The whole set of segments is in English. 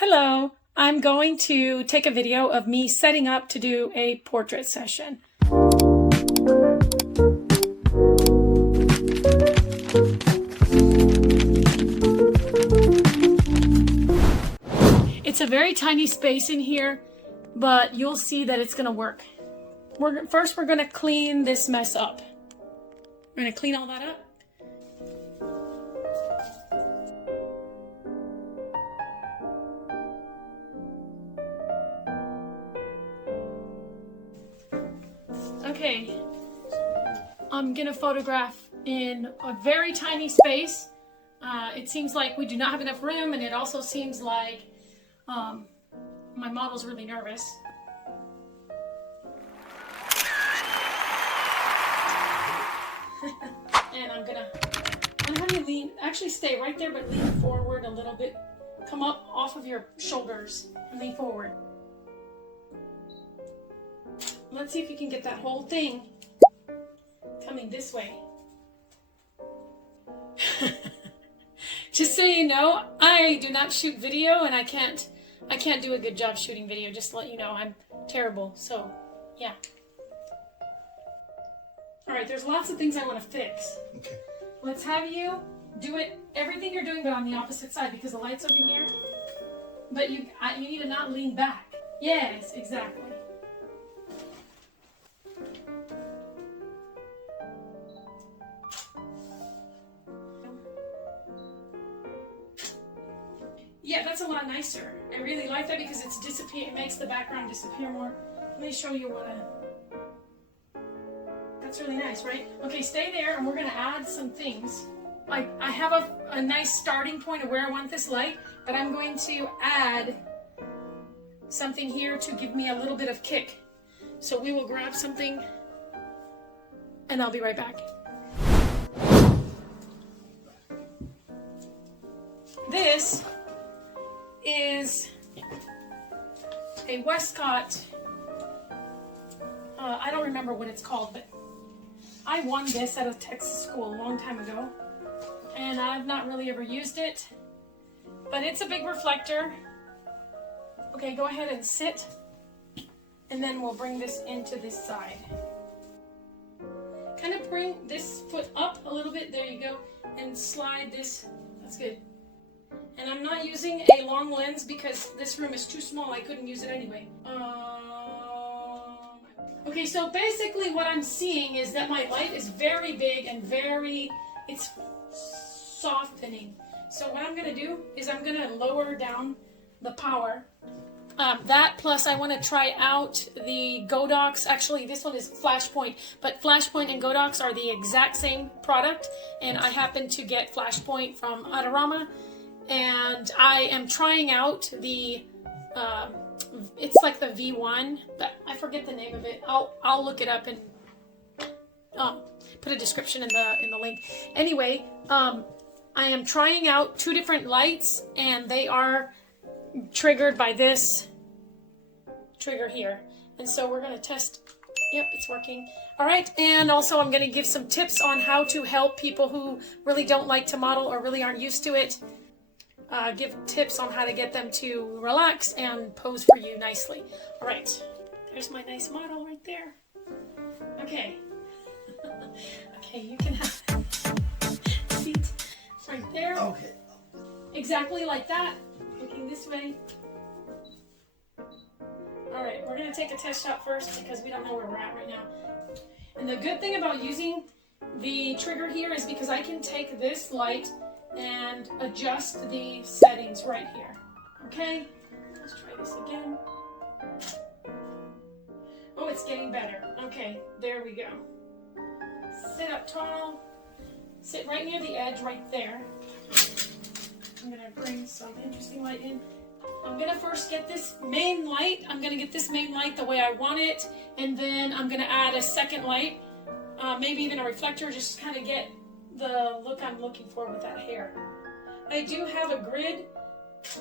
Hello, I'm going to take a video of me setting up to do a portrait session. It's a very tiny space in here, but you'll see that it's going to work. First, we're going to clean this mess up. We're going to clean all that up. Okay, I'm gonna photograph in a very tiny space. It seems like we do not have enough room, and it also seems like my model's really nervous. And I'm gonna have you lean, actually stay right there, but lean forward a little bit. Come up off of your shoulders and lean forward. Let's see if you can get that whole thing coming this way. Just so you know, I do not shoot video, and I can't do a good job shooting video. Just to let you know, I'm terrible. So, yeah. All right, there's lots of things I want to fix. Okay. Let's have you do it, everything you're doing, but on the opposite side, because the light's over here. But you need to not lean back. Yes, exactly. Yeah, that's a lot nicer. I really like that because it makes the background disappear more. Let me show you that's really nice, right? Okay, stay there, and we're gonna add some things. I have a nice starting point of where I want this light, but I'm going to add something here to give me a little bit of kick. So we will grab something, and I'll be right back. This is a Westcott, I don't remember what it's called, but I won this at a Texas school a long time ago, and I've not really ever used it, but it's a big reflector. Okay, go ahead and sit, and then we'll bring this into this side. Kind of bring this foot up a little bit, there you go, and slide this, that's good. And I'm not using a long lens because this room is too small. I couldn't use it anyway. Okay, so basically what I'm seeing is that my light is very big and it's softening. So what I'm going to do is I'm going to lower down the power. That plus I want to try out the Godox. Actually, this one is Flashpoint, but Flashpoint and Godox are the exact same product. And I happen to get Flashpoint from Adorama. And I am trying out the, it's like the V1, but I forget the name of it. I'll look it up and put a description in the link. Anyway, I am trying out two different lights, and they are triggered by this trigger here. And so we're going to test. Yep, it's working. All right, and also I'm going to give some tips on how to help people who really don't like to model or really aren't used to it. Give tips on how to get them to relax and pose for you nicely. All right, there's my nice model right there. Okay. Okay, you can have a seat right there. Okay. Exactly like that, looking this way. All right, we're gonna take a test shot first because we don't know where we're at right now. And the good thing about using the trigger here is because I can take this light and adjust the settings right here. Okay, let's try this again. Oh, it's getting better. Okay, there we go. Sit up tall. Sit right near the edge right there. I'm gonna bring some interesting light in. I'm gonna first get this main light. I'm gonna get this main light the way I want it, and then I'm gonna add a second light, maybe even a reflector, just kind of get the look I'm looking for with that hair. I do have a grid,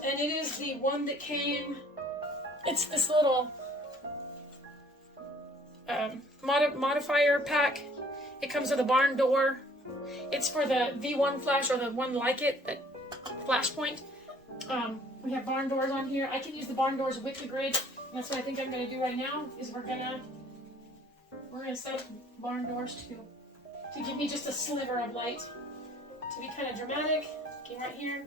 and it is the one that came, it's this little modifier pack. It comes with a barn door. It's for the V1 flash, or the one like it, that Flashpoint. We have barn doors on here. I can use the barn doors with the grid. And that's what I think I'm going to do right now, is we're gonna set up barn doors to give me just a sliver of light, to be kind of dramatic. Okay, right here.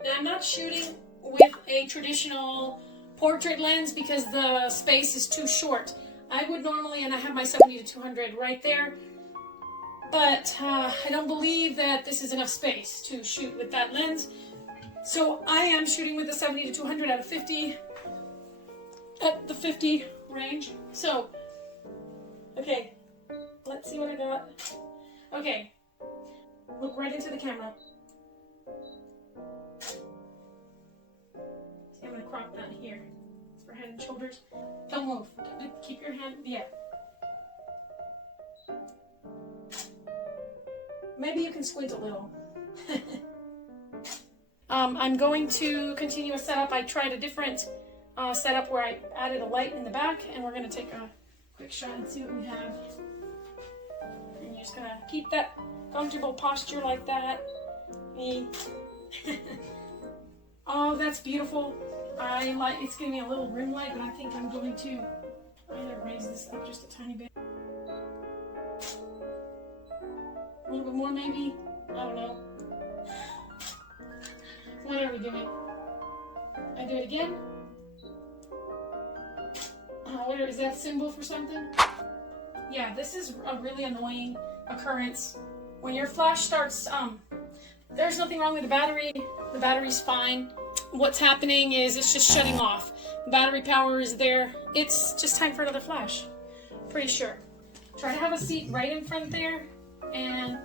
And I'm not shooting with a traditional portrait lens because the space is too short. I would normally, and I have my 70-200 right there, but I don't believe that this is enough space to shoot with that lens. So I am shooting with the 70-200 at 50, at the 50 range. So, okay, let's see what I got. Okay, look right into the camera. See, I'm gonna crop that here. It's for head and shoulders. Don't move. Keep your hand, yeah. Maybe you can squint a little. I'm going to continue a setup. I tried a different setup where I added a light in the back, and we're going to take a quick shot and see what we have. And you're just going to keep that comfortable posture like that. Oh, that's beautiful. It's giving me a little rim light, but I think I'm going to raise this up just a tiny bit. A little bit more maybe? I don't know. What are we doing? I do it again? Is that a symbol for something? Yeah, this is a really annoying occurrence. When your flash starts, there's nothing wrong with the battery. The battery's fine. What's happening is it's just shutting off. Battery power is there. It's just time for another flash. Pretty sure. Try to have a seat right in front there and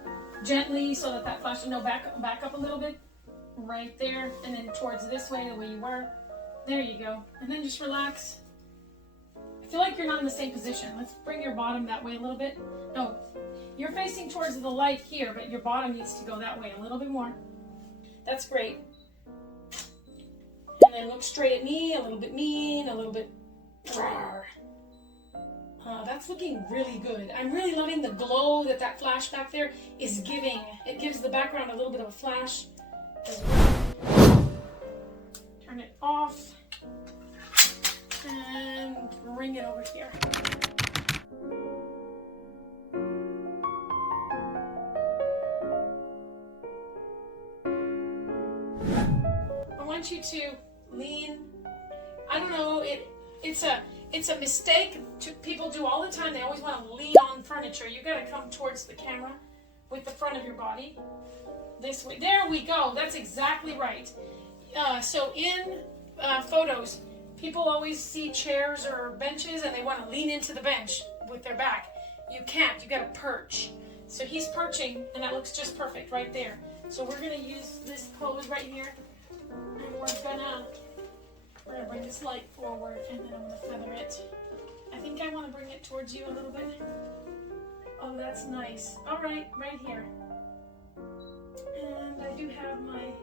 gently so that flash will back up a little bit. Right there, and then towards this way, the way you were. There you go. And then just relax. I feel like you're not in the same position. Let's bring your bottom that way a little bit. No, you're facing towards the light here, but your bottom needs to go that way a little bit more. That's great. And then look straight at me, a little bit mean, a little bit rawr. That's looking really good. I'm really loving the glow that flash back there is giving. It gives the background a little bit of a flash. Turn it off and bring it over here. I want you to lean. I don't know, it's a mistake people do all the time. They always want to lean on furniture. You got to come towards the camera with the front of your body. This way. There we go. That's exactly right. So in photos, people always see chairs or benches and they want to lean into the bench with their back. You can't. You got to perch. So he's perching, and that looks just perfect right there. So we're going to use this pose right here, and we're gonna bring this light forward, and then I'm gonna feather it. I think I want to bring it towards you a little bit. Oh, that's nice. All right, right here. And I do have my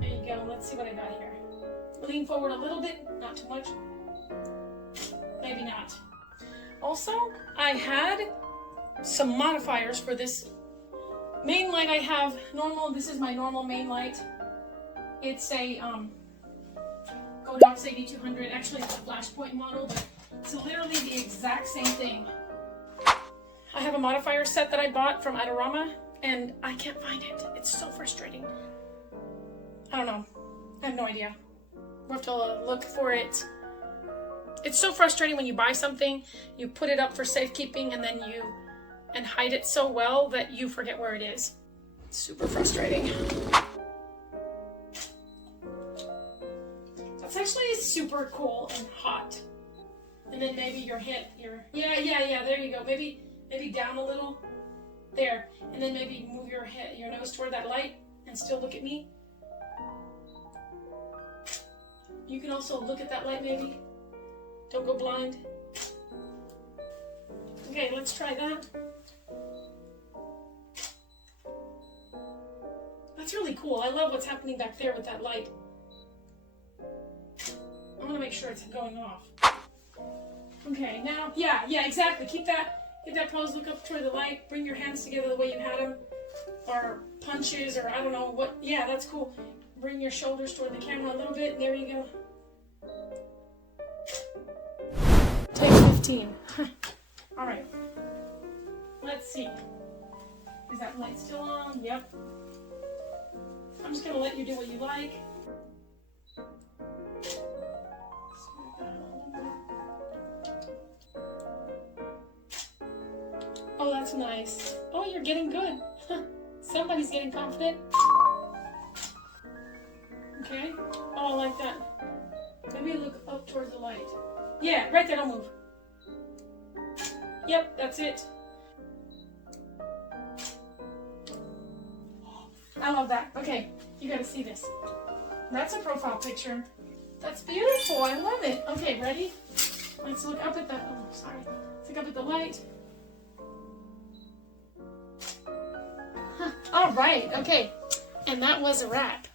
there you go. Let's see what I got here. Lean forward a little bit, not too much. Maybe not. Also, I had some modifiers for this main light. I have normal. This is my normal main light. It's a Godox 8200. Actually, it's a Flashpoint model, but it's literally the exact same thing. I have a modifier set that I bought from Adorama, and I can't find it. It's so frustrating. I don't know. I have no idea. We'll have to look for it. It's so frustrating when you buy something, you put it up for safekeeping, and then and hide it so well that you forget where it is. It's super frustrating. That's actually super cool and hot. And then maybe your hip, yeah, there you go. Maybe down a little. There. And then maybe move your nose toward that light and still look at me. You can also look at that light maybe. Don't go blind. Okay, let's try that. That's really cool. I love what's happening back there with that light. I want to make sure it's going off. Okay, now, yeah, exactly. Keep that pose, look up toward the light, bring your hands together the way you had them, or punches, or I don't know what, yeah, that's cool. Bring your shoulders toward the camera a little bit, there you go. Take 15. All right, let's see. Is that light still on? Yep. I'm just gonna let you do what you like. Oh, that's nice. Oh, you're getting good. Somebody's getting confident. Okay. Oh, I like that. Maybe look up towards the light. Yeah, right there, don't move. Yep, that's it. I love that. Okay, you gotta see this. That's a profile picture. That's beautiful, I love it. Okay, ready? Let's look up at the, oh, sorry. Let's look up at the light. All right, okay. And that was a wrap.